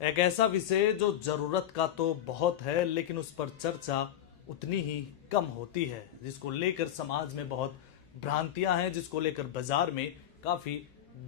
एक ऐसा विषय जो जरूरत का तो बहुत है लेकिन उस पर चर्चा उतनी ही कम होती है, जिसको लेकर समाज में बहुत भ्रांतियां हैं, जिसको लेकर बाजार में काफी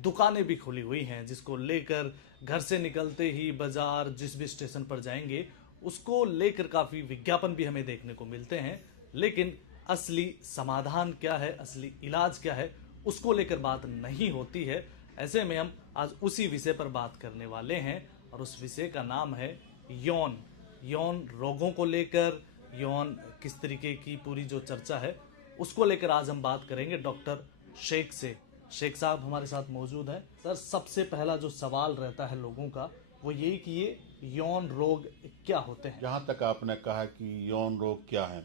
दुकानें भी खुली हुई हैं, जिसको लेकर घर से निकलते ही बाजार जिस भी स्टेशन पर जाएंगे उसको लेकर काफी विज्ञापन भी हमें देखने को मिलते हैं। लेकिन असली समाधान क्या है, असली इलाज क्या है, उसको लेकर बात नहीं होती है। ऐसे में हम आज उसी विषय पर बात करने वाले हैं और उस विषय का नाम है यौन यौन रोगों को लेकर, यौन किस तरीके की पूरी जो चर्चा है उसको लेकर आज हम बात करेंगे डॉक्टर शेख से। शेख साहब हमारे साथ मौजूद हैं। सर, सबसे पहला जो सवाल रहता है लोगों का वो यही कि ये यौन रोग क्या होते हैं। जहाँ तक आपने कहा कि यौन रोग क्या है,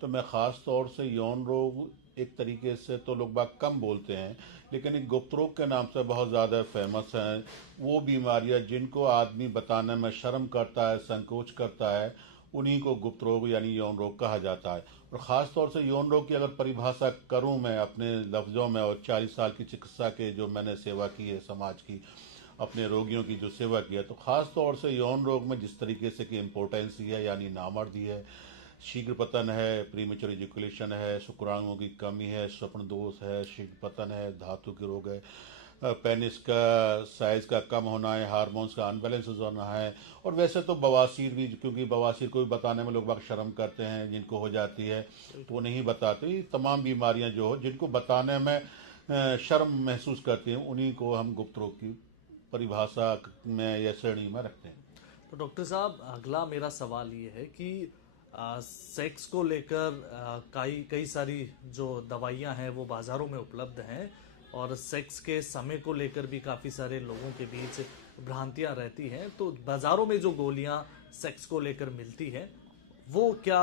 तो मैं ख़ास तौर से यौन रोग एक तरीके से तो लोग बाग कम बोलते हैं, लेकिन एक गुप्त रोग के नाम से बहुत ज़्यादा फेमस हैं। वो बीमारियाँ जिनको आदमी बताने में शर्म करता है, संकोच करता है, उन्हीं को गुप्त रोग यानी यौन रोग कहा जाता है। और ख़ास तौर से यौन रोग की अगर परिभाषा करूं मैं अपने लफ्ज़ों में, और 40 साल की चिकित्सा के जो मैंने सेवा की है समाज की, अपने रोगियों की जो सेवा की है, तो ख़ास तौर से यौन रोग में जिस तरीके से कि इम्पोर्टेंसी है यानी नामर्दी है, शीघ्र पतन है, प्रीमेच्योर इजैकुलेशन है, शुक्राणुओं की कमी है, स्वप्न दोष है, शीघ्र पतन है, धातु के रोग है, पेनिस का साइज का कम होना है, हार्मोन्स का अनबैलेंस होना है। और वैसे तो बवासीर भी, क्योंकि बवासीर को भी बताने में लोग बाग शर्म करते हैं, जिनको हो जाती है तो वो नहीं बताते। ये तमाम बीमारियां जो हो जिनको बताने में शर्म महसूस करती हैं, उन्हीं को हम गुप्त रोग की परिभाषा में या श्रेणी में रखते हैं। तो डॉक्टर साहब, अगला मेरा सवाल ये है कि सेक्स को लेकर कई कई सारी जो दवाइयां हैं वो बाज़ारों में उपलब्ध हैं और सेक्स के समय को लेकर भी काफ़ी सारे लोगों के बीच भ्रांतियां रहती हैं। तो बाज़ारों में जो गोलियां सेक्स को लेकर मिलती हैं वो क्या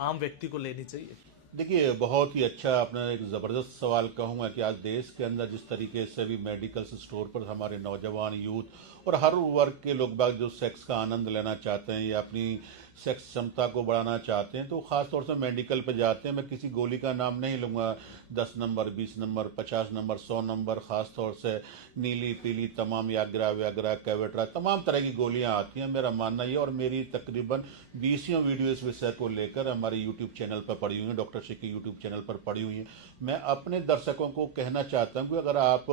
आम व्यक्ति को लेनी चाहिए। देखिए, बहुत ही अच्छा आपने एक ज़बरदस्त सवाल कहूँगा कि आज देश के अंदर जिस तरीके से भी मेडिकल स्टोर पर हमारे नौजवान यूथ और हर वर्ग के लोग बाग जो सेक्स का आनंद लेना चाहते हैं या अपनी सेक्स क्षमता को बढ़ाना चाहते हैं, तो ख़ास तौर से मेडिकल पर जाते हैं। मैं किसी गोली का नाम नहीं लूँगा, 10 नंबर, 20 नंबर, 50 नंबर, 100 नंबर, ख़ास तौर से नीली पीली तमाम याग्रा व्याग्रा कैवेट्रा तमाम तरह की गोलियां आती हैं। मेरा मानना ये, और मेरी तकरीबन 20 वीडियो इस विषय को लेकर हमारे यूट्यूब चैनल पर पड़ी हुई हैं, डॉक्टर शेख के यूट्यूब चैनल पर पड़ी हुई हैं। मैं अपने दर्शकों को कहना चाहता हूं कि अगर आप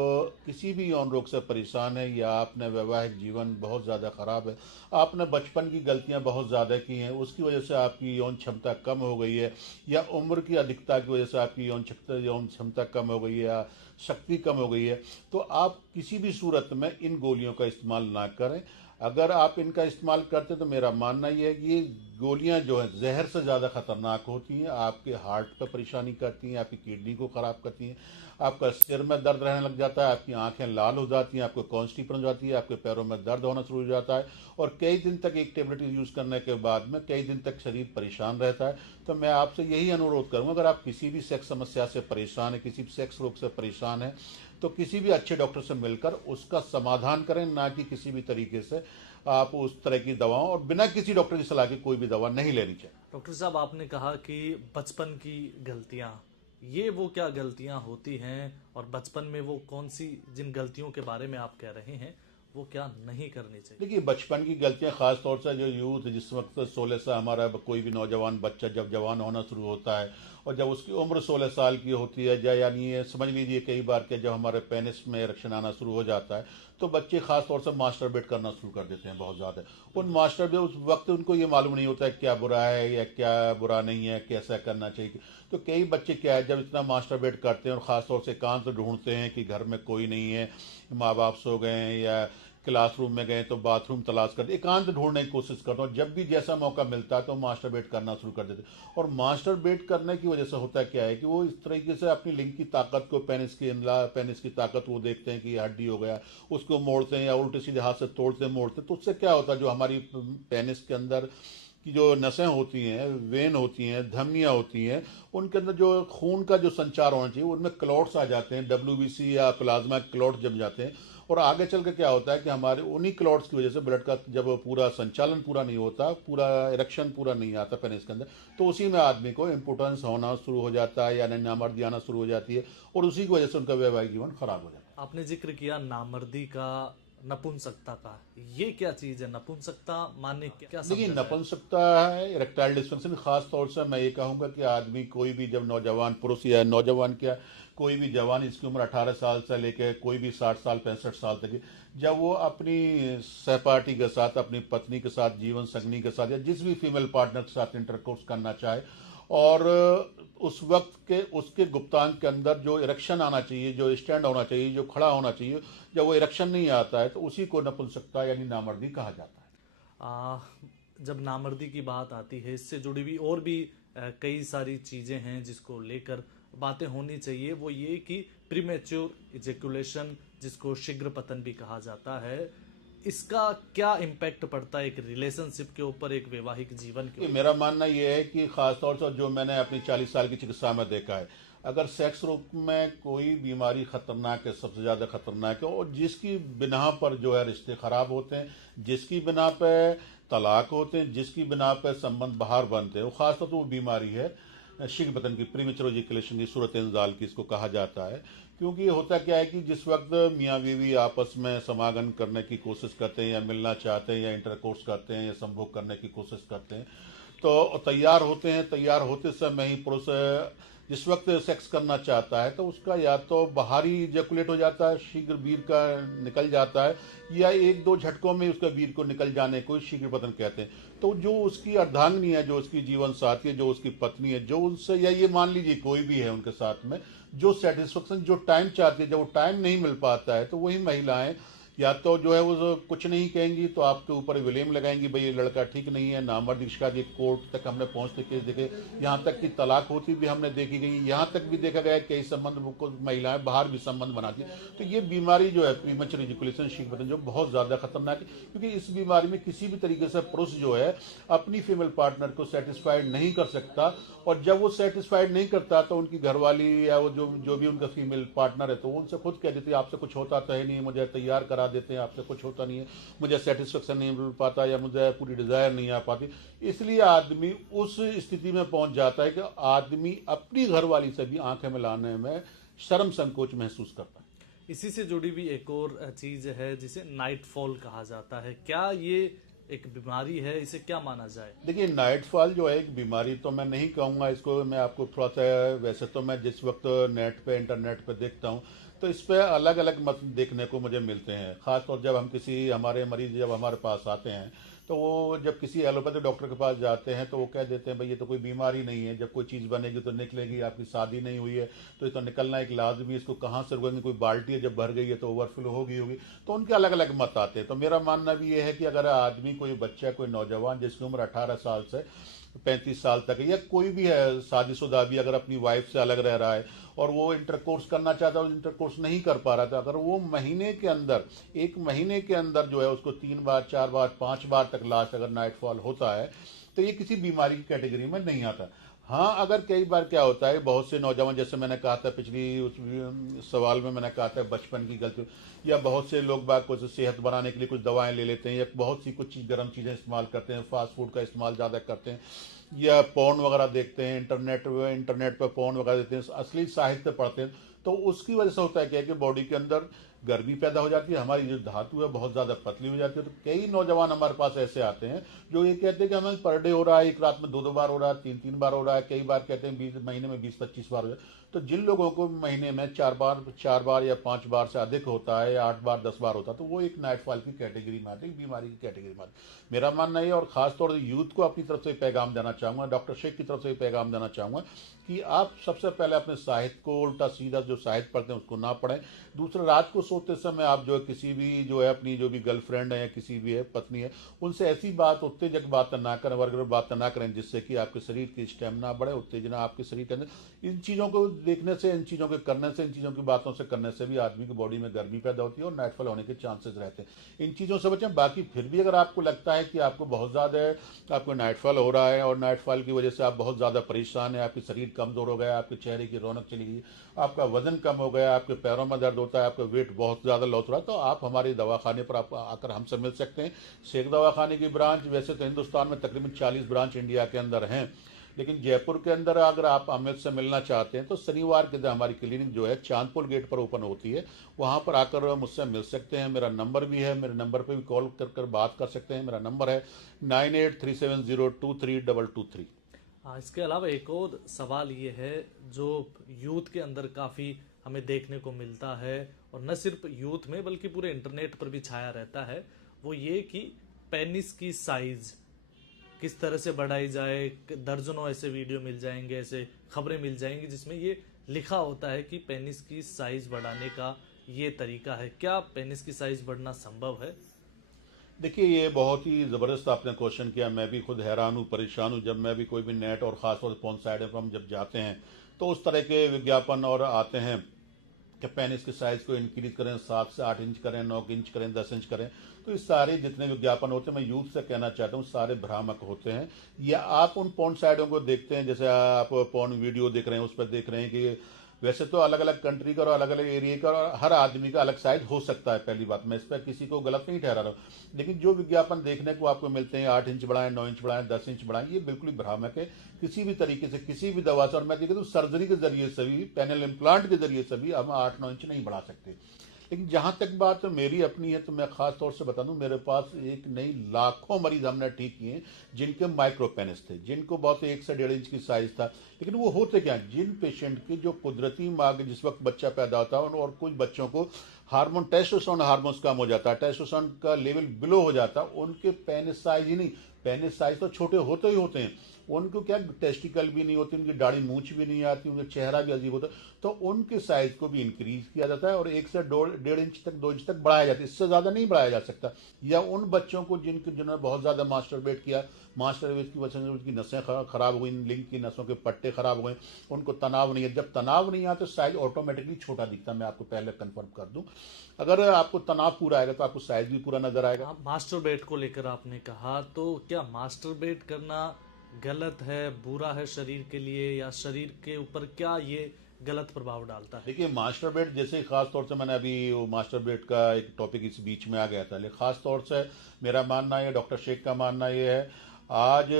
किसी भी यौन रोग से परेशान है या आपने वैवाहिक जीवन बहुत ज़्यादा ख़राब है, आपने बचपन की गलतियां बहुत ज़्यादा की हैं, उसकी वजह से आपकी यौन क्षमता कम हो गई है, या उम्र की अधिकता की वजह से आपकी यौन क्षमता कम हो गई है या शक्ति कम हो गई है, तो आप किसी भी सूरत में इन गोलियों का इस्तेमाल ना करें। अगर आप इनका इस्तेमाल करते तो मेरा मानना यह है कि ये गोलियां जो हैं जहर से ज़्यादा खतरनाक होती हैं, आपके हार्ट पर परेशानी करती हैं, आपकी किडनी को ख़राब करती हैं, आपका सिर में दर्द रहने लग जाता है, आपकी आंखें लाल हो जाती हैं, आपको कॉन्स्टिपेशन हो जाती है, आपके पैरों में दर्द होना शुरू हो जाता है, और कई दिन तक एक टेबलेट यूज़ करने के बाद में कई दिन तक शरीर परेशान रहता है। तो मैं आपसे यही अनुरोध करूँगा, अगर आप किसी भी सेक्स समस्या से परेशान है, किसी भी सेक्स रोग से परेशान है, तो किसी भी अच्छे डॉक्टर से मिलकर उसका समाधान करें, ना कि किसी भी तरीके से आप उस तरह की दवाओं और बिना किसी डॉक्टर की सलाह के कोई भी दवा नहीं लेनी चाहिए। डॉक्टर साहब, आपने कहा कि बचपन की गलतियां, ये वो क्या गलतियां होती हैं और बचपन में वो कौन सी, जिन गलतियों के बारे में आप कह रहे हैं वो क्या नहीं करनी चाहिए। देखिए, बचपन की गलतियां खास तौर से जो यूथ जिस वक्त 16 से हमारा कोई भी नौजवान बच्चा जब जवान होना शुरू होता है और जब उसकी उम्र 16 साल की होती है, यानी ये समझ लीजिए कई बार के जब हमारे पेनिस में इरेक्शन आना शुरू हो जाता है, तो बच्चे खास तौर से मास्टरबेट करना शुरू कर देते हैं बहुत ज़्यादा। उन मास्टरबेट उस वक्त उनको ये मालूम नहीं होता है क्या बुरा है या क्या बुरा नहीं है, कैसा करना चाहिए। तो कई बच्चे क्या है, जब इतना मास्टरबेट करते हैं और ख़ास तौर से एकांत ढूंढते हैं कि घर में कोई नहीं है, माँ बाप सो गए हैं या क्लासरूम में गए तो बाथरूम तलाश करते, एकांत ढूंढने की कोशिश करता हूँ। जब भी जैसा मौका मिलता है तो मास्टरबेट करना शुरू कर देते। और मास्टरबेट करने की वजह से होता क्या है कि वो इस तरीके से अपनी लिंग की ताकत को, पेनिस की ताकत वो देखते हैं कि ये हड्डी हो गया, उसको मोड़ते हैं या उल्टे सीधे हाथ से तोड़ते मोड़ते, तो उससे क्या होता है, जो हमारी पेनिस के अंदर की जो नसें होती हैं, वेन होती हैं, धमनियाँ होती हैं, उनके अंदर जो खून का जो संचार होना चाहिए उनमें क्लॉट्स आ जाते हैं, WBC या प्लाज्मा क्लॉट जम जाते हैं। और आगे चल के क्या होता है कि हमारे उन्हीं क्लॉट्स की वजह से ब्लड का जब पूरा संचालन पूरा नहीं होता, पूरा इरेक्शन पूरा नहीं आता पेनिस के अंदर, तो उसी में आदमी को इम्पोर्टेंस होना शुरू हो जाता है, यानी नामर्दी आना शुरू हो जाती है, और उसी की वजह से उनका वैवाहिक जीवन खराब हो जाता है। आपने जिक्र किया नामर्दी का नपुंसकता का, ये क्या चीज है? नपुंसकता माने क्या देखिए, समझा जाए? नपुंसकता है इरेक्टाइल डिस्फंक्शन। खास तौर से मैं ये कहूँगा कि आदमी कोई भी जब नौजवान पुरुष या नौजवान क्या कोई भी जवान, इसकी उम्र 18 साल से लेकर कोई भी 60 साल 65 साल तक की, जब वो अपनी सहपाठी के साथ, अपनी पत्नी के साथ, जीवन संगनी के साथ या जिस भी फीमेल पार्टनर के साथ इंटरकोर्स करना चाहे, और उस वक्त के उसके गुप्तांग के अंदर जो इरेक्शन आना चाहिए, जो स्टैंड होना चाहिए, जो खड़ा होना चाहिए, जब वो इरेक्शन नहीं आता है तो उसी को नपुंसकता यानी नामर्दी कहा जाता है। आ, जब नामर्दी की बात आती है, इससे जुड़ी हुई और भी कई सारी चीज़ें हैं जिसको लेकर बातें होनी चाहिए। वो ये कि प्रीमेच्योर इजेकुलेशन, जिसको शीघ्र पतन भी कहा जाता है, इसका क्या इम्पैक्ट पड़ता है एक रिलेशनशिप के ऊपर, एक वैवाहिक जीवन के ऊपर? मेरा मानना यह है कि खासतौर से जो मैंने अपनी 40 साल की चिकित्सा में देखा है, अगर सेक्स रोग में कोई बीमारी खतरनाक है, सबसे ज़्यादा खतरनाक है, और जिसकी बिना पर जो है रिश्ते खराब होते हैं, जिसकी बिना पे तलाक होते हैं, जिसकी बिना पे संबंध बाहर बनते हैं, वो खासतौर पर वो बीमारी है शीघ्र पतन की, प्रीमेच्योर इजैकुलेशन की, सूरत इंजाल की इसको कहा जाता है। क्योंकि होता क्या है कि जिस वक्त मियाँ बीवी आपस में समागम करने की कोशिश करते हैं, या मिलना चाहते हैं, या इंटरकोर्स करते हैं, या संभोग करने की कोशिश करते हैं, तो तैयार होते हैं। तैयार होते समय ही पुरुष जिस वक्त सेक्स करना चाहता है तो उसका या तो बाहरी इजैकुलेट हो जाता है, शीघ्र वीर का निकल जाता है, या एक दो झटकों में उसका वीर को निकल जाने को शीघ्र पतन कहते हैं। तो जो उसकी अर्धांगिनी है, जो उसकी जीवन साथी है, जो उसकी पत्नी है, जो उनसे, या ये मान लीजिए कोई भी है उनके साथ में, जो सेटिस्फेक्शन, जो टाइम चाहती है, जब वो टाइम नहीं मिल पाता है, तो वही महिलाएं या तो जो है वो कुछ नहीं कहेंगी, तो आपके ऊपर विलेम लगाएंगी, भाई ये लड़का ठीक नहीं है, नामर्दी की शिकायत, कोर्ट तक हमने पहुंचते केस देखे, यहाँ तक कि तलाक होती भी हमने देखी गई, यहाँ तक भी देखा गया कई संबंध को महिलाएं बाहर भी संबंध बनाती है। तो ये बीमारी जो है प्रीमेच्योर इजैकुलेशन, शीघ्र पतन, जो बहुत ज्यादा खतरनाक है, क्योंकि इस बीमारी में किसी भी तरीके से पुरुष जो है अपनी फीमेल पार्टनर को सेटिस्फाइड नहीं कर सकता, और जब वो सेटिस्फाइड नहीं करता तो उनकी घरवाली या वो जो भी उनका फीमेल पार्टनर है, तो वो उनसे खुद कह देती है आपसे कुछ होता तो है नहीं, मुझे तैयार करा देते हैं, आपसे कुछ होता नहीं है, मुझे सेटिस्फेक्शन नहीं मिल पाता, या मुझे पूरी डिजायर नहीं आ पाती। इसलिए आदमी उस स्थिति में पहुंच जाता है कि आदमी अपनी घरवाली से भी आंखें मिलाने में शर्म संकोच महसूस करता है। इसी से जुड़ी हुई एक और चीज है जिसे नाइट फॉल कहा जाता है। क्या ये एक बीमारी है? इसे क्या माना जाए? देखिए, नाइट फॉल जो है एक बीमारी तो मैं नहीं कहूँगा इसको, मैं आपको थोड़ा सा, वैसे तो मैं जिस वक्त नेट पे, इंटरनेट पे देखता हूँ, तो इस पे अलग अलग मत देखने को मुझे मिलते हैं। खासतौर जब हम किसी, हमारे मरीज जब हमारे पास आते हैं, तो वो जब किसी एलोपैथिक डॉक्टर के पास जाते हैं तो वो कह देते हैं भाई ये तो कोई बीमारी नहीं है, जब कोई चीज़ बनेगी तो निकलेगी, आपकी शादी नहीं हुई है तो ये तो निकलना एक लाजमी, इसको कहाँ से रुकेंगे, कोई बाल्टी है जब भर गई है तो ओवरफ्लो होगी। तो उनके अलग अलग मत आते हैं। तो मेरा मानना भी ये है कि अगर आदमी, कोई बच्चा, कोई नौजवान जिसकी उम्र 18 साल से 35 साल तक है, या कोई भी है शादीशुदा भी, अगर अपनी वाइफ से अलग रह रहा है और वो इंटरकोर्स करना चाहता है और इंटरकोर्स नहीं कर पा रहा था, अगर वो महीने के अंदर, एक महीने के अंदर जो है उसको 3 बार 4 बार 5 बार तक लास्ट अगर नाइटफॉल होता है, तो ये किसी बीमारी की कैटेगरी में नहीं आता। हाँ, अगर कई बार क्या होता है, बहुत से नौजवान, जैसे मैंने कहा था पिछली उस सवाल में मैंने कहा था बचपन की गलती, या बहुत से लोग बाग कुछ सेहत बनाने के लिए कुछ दवाएं ले लेते हैं, या बहुत सी कुछ गर्म चीज़ें इस्तेमाल करते हैं, फास्ट फूड का इस्तेमाल ज़्यादा करते हैं, या पोर्न वगैरह देखते हैं, इंटरनेट पर पोर्न वगैरह देखते हैं, असली साहित्य पढ़ते हैं। तो उसकी वजह से होता है क्या कि बॉडी के अंदर गर्मी पैदा हो जाती है, हमारी जो धातु है बहुत ज़्यादा पतली हो जाती है। तो कई नौजवान हमारे पास ऐसे आते हैं जो ये कहते हैं कि हमें पर डे हो रहा है, एक रात में 2-2 बार हो रहा है, 3-3 बार हो रहा है, कई बार कहते हैं 20 महीने में 20-25 बार हो जाए। तो जिन लोगों को महीने में 4 बार या 5 बार से अधिक होता है, या 8 बार 10 बार होता है, तो वो एक नाइटफॉल की कैटेगरी में आते हैं, बीमारी की कैटेगरी में आते हैं। मेरा मानना है, और खासतौर से यूथ को अपनी तरफ से पैगाम देना चाहूँगा, डॉक्टर शेख की तरफ से पैगाम देना चाहूँगा कि आप सबसे पहले अपने साहित्य को, उल्टा सीधा जो साहित्य पढ़ते हैं उसको ना पढ़ें। दूसरा, रात को सोते समय आप जो है किसी भी जो है अपनी जो भी गर्लफ्रेंड है या किसी भी है पत्नी है, उनसे ऐसी बात, उत्तेजक बात ना करें, वर्गर बात ना करें जिससे कि आपके शरीर की स्टेमिना बढ़े, उत्तेजना आपके शरीर के अंदर। इन चीज़ों को देखने से, इन चीज़ों के करने से, इन चीज़ों की बातों से करने से भी आदमी की बॉडी में गर्मी पैदा होती है और नाइटफॉल होने के चांसेस रहते हैं। इन चीज़ों से बचें। बाकी फिर भी अगर आपको लगता है कि आपको बहुत ज़्यादा आपको नाइटफॉल हो रहा है और नाइटफॉल की वजह से आप बहुत ज़्यादा परेशान है, आपकी शरीर कमज़ोर हो गया, आपके चेहरे की रौनक चली गई, आपका वजन कम हो गया, आपके पैरों में दर्द होता है, आपका वेट बहुत ज़्यादा लॉस हो रहा है, तो आप हमारे दवाखाने पर आप आकर हमसे मिल सकते हैं। शेख दवाखाने की ब्रांच, वैसे तो हिंदुस्तान में तकरीबन 40 ब्रांच इंडिया के अंदर हैं, लेकिन जयपुर के अंदर अगर आप हमें से मिलना चाहते हैं तो शनिवार के दिन हमारी क्लिनिक जो है चांदपुर गेट पर ओपन होती है, वहाँ पर आकर मुझसे मिल सकते हैं। मेरा नंबर भी है, मेरे नंबर पर भी कॉल कर बात कर सकते हैं। मेरा नंबर है 9837023223। हाँ, इसके अलावा एक और सवाल ये है जो यूथ के अंदर काफ़ी हमें देखने को मिलता है, और न सिर्फ यूथ में बल्कि पूरे इंटरनेट पर भी छाया रहता है, वो ये कि पेनिस की साइज किस तरह से बढ़ाई जाए। दर्जनों ऐसे वीडियो मिल जाएंगे, ऐसे खबरें मिल जाएंगी जिसमें ये लिखा होता है कि पेनिस की साइज बढ़ाने का ये तरीका है। क्या पेनिस की साइज बढ़ना संभव है? देखिए, ये बहुत ही ज़बरदस्त आपने क्वेश्चन किया। मैं भी खुद हैरान हूँ, परेशान हूँ। जब मैं भी कोई भी नेट और ख़ासतौर से फोन साइड पर हम जब जाते हैं तो उस तरह के विज्ञापन और आते हैं कि पेनिस की साइज़ को इंक्रीज करें, 7 से 8 इंच करें, 9 इंच करें, 10 इंच करें। तो इस सारे जितने विज्ञापन होते हैं, मैं यूथ से कहना चाहता हूँ, सारे भ्रामक होते हैं। या आप उन पोर्न साइटों को देखते हैं, जैसे आप पोर्न वीडियो देख रहे हैं, उस पर देख रहे हैं कि वैसे तो अलग अलग कंट्री का और अलग अलग एरिया का और हर आदमी का अलग साइज हो सकता है। पहली बात, मैं इस पर किसी को गलत नहीं ठहरा रहा हूँ, लेकिन जो विज्ञापन देखने को आपको मिलते हैं 8 इंच बढ़ाएं, 9 इंच बढ़ाएं, 10 इंच बढ़ाएं, ये बिल्कुल ही भ्रामक है। किसी भी तरीके से, किसी भी दवा से, और मैं देखता हूँ सर्जरी के जरिए से भी, पेनियल इम्प्लांट के जरिए से भी हम 8-9 इंच नहीं बढ़ा सकते। लेकिन जहां तक बात मेरी अपनी है तो मैं खास तौर से बता दूं, मेरे पास एक नहीं लाखों मरीज हमने ठीक किए हैं जिनके माइक्रो पेनिस थे, जिनको बहुत 1 से 1.5 इंच की साइज था। लेकिन वो होते क्या, जिन पेशेंट के जो कुदरती माँ के जिस वक्त बच्चा पैदा होता है और कुछ बच्चों को हार्मोन टेस्टोस्टेरोन हार्मोन्स कम हो जाता है, टेस्टोस्टेरोन का लेवल बिलो हो जाता है, उनके पेनिस साइज ही नहीं, पेनिस साइज तो छोटे होते ही होते हैं। उनको क्या टेस्टिकल भी नहीं होती, उनकी दाढ़ी मूछ भी नहीं आती, उनका चेहरा भी अजीब होता है। तो उनके साइज को भी इंक्रीज किया जाता है और 1 से 1.5 इंच तक, 2 इंच तक बढ़ाया जाता है, इससे ज्यादा नहीं बढ़ाया जा सकता। या उन बच्चों को जिन्होंने बहुत ज्यादा मास्टरबेट किया, मास्टरबेट की वजह से उनकी नसें खराब हो गई, लिंग की नसों के पट्टे खराब हो गए, उनको तनाव नहीं है। जब तनाव नहीं आता तो साइज ऑटोमेटिकली छोटा दिखता है, मैं आपको पहले कंफर्म कर दूं। अगर आपको तनाव पूरा आएगा तो आपको साइज भी पूरा नजर आएगा। मास्टरबेट को लेकर आपने कहा, तो क्या मास्टरबेट करना गलत है, बुरा है शरीर के लिए, या शरीर के ऊपर क्या ये गलत प्रभाव डालता है? देखिए, मास्टरबेट जैसे खास तौर से मैंने अभी वो मास्टरबेट का एक टॉपिक इस बीच में आ गया था, लेकिन खास तौर से मेरा मानना है, डॉक्टर शेख का मानना ये है, आज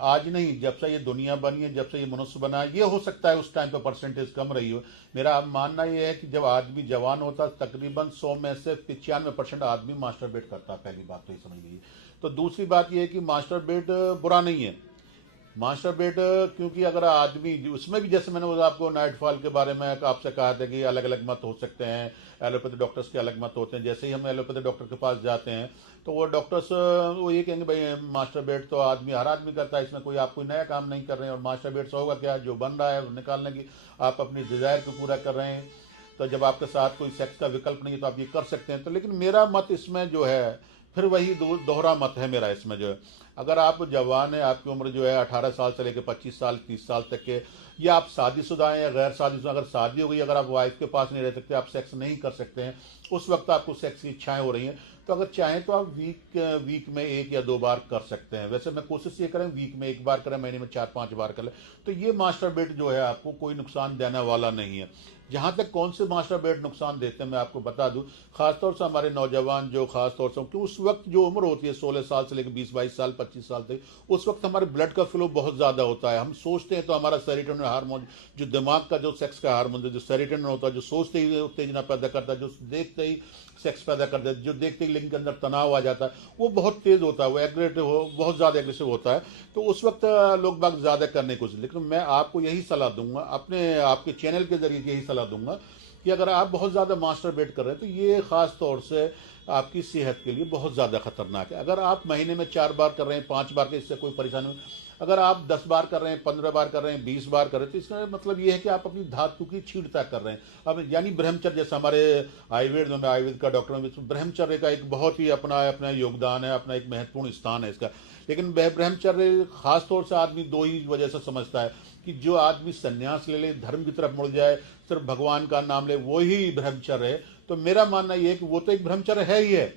आज नहीं, जब से ये दुनिया बनी है, जब से ये मनुष्य बना है, ये हो सकता है उस टाइम पे परसेंटेज कम रही हो। मेरा मानना ये है कि जब आदमी जवान होता है तकरीबन 100 में से 95% आदमी मास्टरबेट करता है। पहली बात तो ये समझ लीजिए। तो दूसरी बात ये है कि मास्टरबेट बुरा नहीं है। मास्टरबेट क्योंकि अगर आदमी उसमें भी, जैसे मैंने वो आपको नाइटफॉल के बारे में आपसे कहा था कि अलग अलग मत हो सकते हैं, एलोपैथी डॉक्टर्स के अलग मत होते हैं। जैसे ही हम एलोपैथी डॉक्टर के पास जाते हैं तो वो डॉक्टर्स वो ये कहेंगे भाई मास्टरबेट तो आदमी, हर आदमी करता है, इसमें कोई आप कोई नया काम नहीं कर रहे हैं, और मास्टरबेट से होगा क्या, जो बन रहा है निकालने की, आप अपनी डिजायर को पूरा कर रहे हैं। तो जब आपके साथ कोई सेक्स का विकल्प नहीं है तो आप ये कर सकते हैं। तो लेकिन मेरा मत इसमें जो है, फिर वही दोहरा मत है मेरा इसमें जो है, अगर आप जवान है, आपकी उम्र जो है 18 साल से लेकर 25 साल 30 साल तक के, या आप शादीशुदा हैं या गैर शादीशुदा, अगर शादी हो गई, अगर आप वाइफ के पास नहीं रह सकते, आप सेक्स नहीं कर सकते हैं, उस वक्त आपको सेक्स की इच्छाएं हो रही हैं, तो अगर चाहें तो आप वीक में 1 या 2 बार कर सकते हैं। वैसे मैं कोशिश ये करें वीक में 1 बार करें, महीने में 4-5 बार करें, तो ये मास्टरबेट जो है आपको कोई नुकसान देने वाला नहीं है। जहां तक कौन से मास्टरबेट नुकसान देते हैं मैं आपको बता दूं, खासतौर से हमारे नौजवान जो खासतौर से, क्योंकि उस वक्त जो उम्र होती है 16 साल से लेकर 20-22 साल 25 साल तक, उस वक्त हमारे ब्लड का फ्लो बहुत ज्यादा होता है। हम सोचते हैं तो हमारा सेरोटोनिन हार्मोन, जो दिमाग का जो सेक्स का हार्मोन जो सेरोटोनिन होता है, जो सोचते ही उत्तेजना पैदा करता है, जो देखते ही सेक्स पैदा करता है, जो देखते ही लिंग के अंदर तनाव आ जाता है, वो बहुत तेज होता है, वो एग्रेसिव बहुत ज्यादा एग्रेसिव होता है। तो उस वक्त लोग बाग ज्यादा करने की कोशिश, लेकिन मैं आपको यही सलाह दूंगा, अपने आपके चैनल के जरिए यही सलाह दूंगा कि अगर आप बहुत ज्यादा मास्टरबेट कर रहे हैं तो ये खास तौर से आपकी सेहत के लिए बहुत ज्यादा खतरनाक है। अगर आप महीने में 4 बार कर रहे हैं, 5 बार के, इससे कोई परेशानी नहीं। अगर आप 10 बार कर रहे हैं, 15 बार कर रहे हैं, 20 बार कर रहे हैं, तो इसका मतलब ये है कि आप अपनी धातु की छीड़ता कर रहे हैं। अब यानी ब्रह्मचर्य, जैसे हमारे आयुर्वेद में, आयुर्वेद का डॉक्टर में ब्रह्मचर्य का एक बहुत ही अपना अपना योगदान है, अपना एक महत्वपूर्ण स्थान है इसका। लेकिन वह ब्रह्मचर्य खासतौर से आदमी 2 ही वजह से समझता है कि जो आदमी संन्यास ले ले, धर्म की तरफ मुड़ जाए, सिर्फ भगवान का नाम ले, वो ही ब्रह्मचर्य है। तो मेरा मानना यह है कि वो तो एक ब्रह्मचर्य है ही है,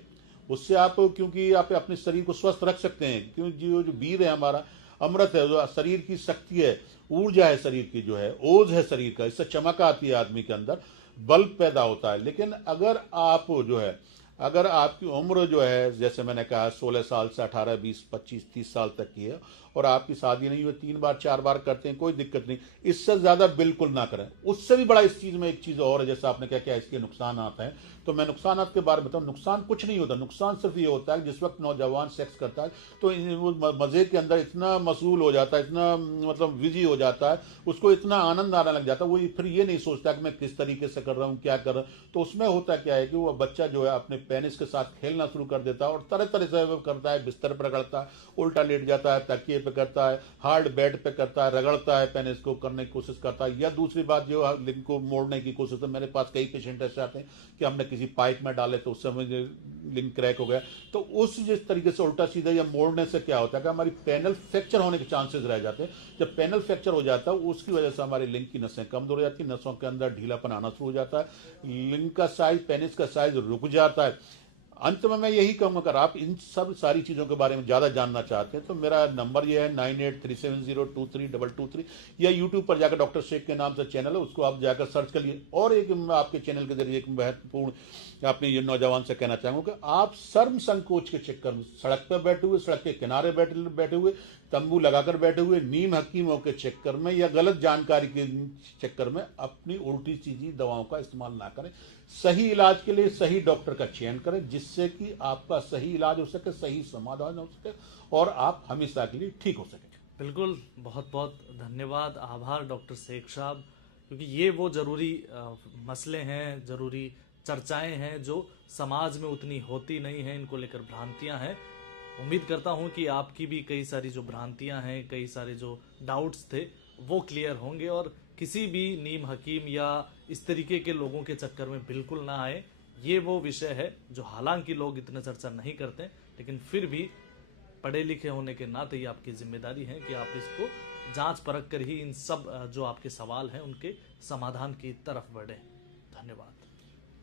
उससे आप, क्योंकि आप अपने शरीर को स्वस्थ रख सकते हैं, क्योंकि जो वीर है हमारा, अमृत है, जो शरीर की शक्ति है, ऊर्जा है शरीर की, जो है ओज है शरीर का, इससे चमक आती है आदमी के अंदर, बल पैदा होता है। लेकिन अगर आप जो है अगर आपकी उम्र जो है जैसे मैंने कहा 16 साल से 18, 20, 25, 30 साल तक की है और आपकी शादी नहीं हुई, 3 बार 4 बार करते हैं, कोई दिक्कत नहीं। इससे ज्यादा बिल्कुल ना करें। उससे भी बड़ा इस चीज में एक चीज और है, जैसे आपने क्या क्या इसके नुकसान आते हैं, तो मैं नुकसान के बारे में बताऊं। नुकसान कुछ नहीं होता, नुकसान सिर्फ ये होता है जिस वक्त नौजवान सेक्स करता है तो वो मजे के अंदर इतना मशगूल हो जाता है, इतना मतलब बिजी हो जाता है, उसको इतना आनंद आने लग जाता है, वो फिर ये नहीं सोचता कि मैं किस तरीके से कर रहा हूँ, क्या कर रहा हूँ। तो उसमें होता क्या है कि वो बच्चा जो है अपने पेनिस के साथ खेलना शुरू कर देता है और तरह तरह से वो करता है, बिस्तर पर रगड़ता है, उल्टा लेट जाता है, तकिए पे करता है, हार्ड बेड पे करता है, रगड़ता है, पेनिस को करने की कोशिश करता है। या दूसरी बात जो लिंक को मोड़ने की कोशिश है, मेरे पास कई पेशेंट ऐसे आते हैं कि हमने किसी पाइप में डाले तो उस समय लिंक क्रैक हो गया। तो उस जिस तरीके से उल्टा सीधा या मोड़ने से क्या होता है कि हमारी पैनल फ्रैक्चर होने के चांसेस रह जाते हैं। जब पैनल फ्रैक्चर हो जाता है उसकी वजह से हमारी लिंक की नसें कमजोर हो जाती है, नसों के अंदर ढीलापन आना शुरू हो जाता है, लिंक का साइज, पेनिस का साइज रुक जाता है। अंत में मैं यही कहूंगा, अगर आप इन सब सारी चीजों के बारे में ज्यादा जानना चाहते हैं तो मेरा नंबर ये है 9837023223, या यूट्यूब पर जाकर डॉक्टर शेख के नाम से चैनल है, उसको आप जाकर सर्च कर लिए। और एक मैं आपके चैनल के जरिए एक महत्वपूर्ण अपने ये नौजवान से कहना चाहूंगा कि आप शर्म संकोच के चक्कर में सड़क पर बैठे हुए, सड़क के किनारे बैठे हुए, तंबू लगाकर बैठे हुए, नीम हकीमों के चक्कर में या गलत जानकारी के चक्कर में अपनी उल्टी सीधी दवाओं का इस्तेमाल ना करें। सही इलाज के लिए सही डॉक्टर का चयन करें जिससे कि आपका सही इलाज हो सके, सही समाधान हो सके और आप हमेशा के लिए ठीक हो सके। बिल्कुल, बहुत बहुत धन्यवाद, आभार डॉक्टर शेख साहब, क्योंकि ये वो ज़रूरी मसले हैं, ज़रूरी चर्चाएं हैं जो समाज में उतनी होती नहीं हैं, इनको लेकर भ्रांतियां हैं। उम्मीद करता हूं कि आपकी भी कई सारी जो भ्रांतियां हैं, कई सारे जो डाउट्स थे वो क्लियर होंगे और किसी भी नीम हकीम या इस तरीके के लोगों के चक्कर में बिल्कुल ना आए। ये वो विषय है जो हालांकि लोग इतना चर्चा नहीं करते, लेकिन फिर भी पढ़े लिखे होने के नाते ये आपकी जिम्मेदारी है कि आप इसको जांच परख कर ही इन सब जो आपके सवाल हैं उनके समाधान की तरफ बढ़ें। धन्यवाद।